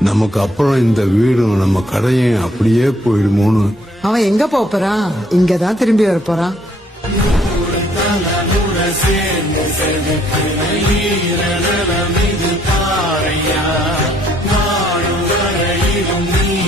நமக்கு அப்புறம் இந்த வீடும் நம்ம கடையும் அப்படியே போயிடுமோன்னு. அவன் எங்க போறான் இங்கதான் திரும்பி வர போறான் எத்தனை